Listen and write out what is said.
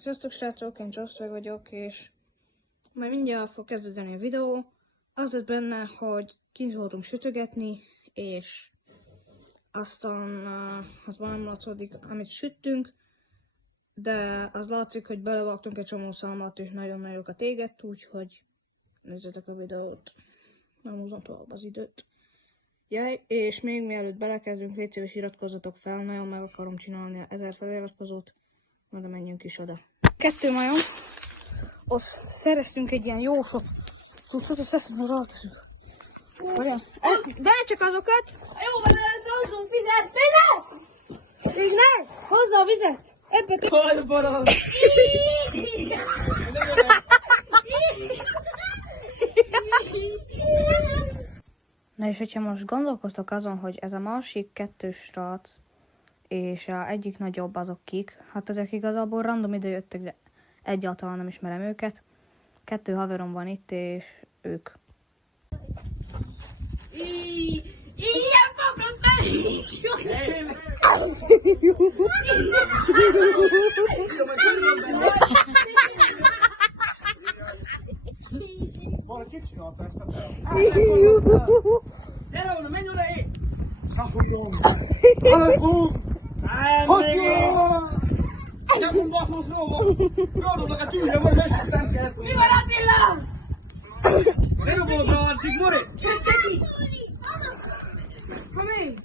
Sziasztok srácok, én Joshua vagyok, és majd mindjárt fog kezdődni a videó. Az lett benne, hogy kint voltunk sütögetni, és aztán az nem látszódik, amit süttünk, de az látszik, hogy belevágtunk egy csomó szalmát, és nagyon nagyokat égett, úgyhogy nézzetek a videót, nem húzom tovább az időt. Jaj, és még mielőtt belekezdünk, légy szíves, iratkozzatok fel, nagyon meg akarom csinálni 1000 feliratkozót, majd menjünk is oda. 2 majom, azt szereztünk egy ilyen jó sok cuccot, azt ezt most ráteszünk. De ne csak azokat! Jó, van, hozzunk vizet! Még ne! Hozzá a vizet! Ebbe több! Hol barang! Na és hogyha most gondolkoztok azon, hogy ez a másik 2 srác, és egyik nagyobb azok kik, hát ezek igazából random ide jöttek, de egyáltalán nem ismerem őket. 2 haverom van itt, és ők. Ilyen fogod fel! Valaki csinálta ezt a gyere oda, menj oda én! Szahuljon! Alakul! Nem mond baszolsz róla! Róla a tűrje, vagy ezt nem kell! Mi van, Attila? Ne dobod rá addig, Mori! Köszönjük! Kom én!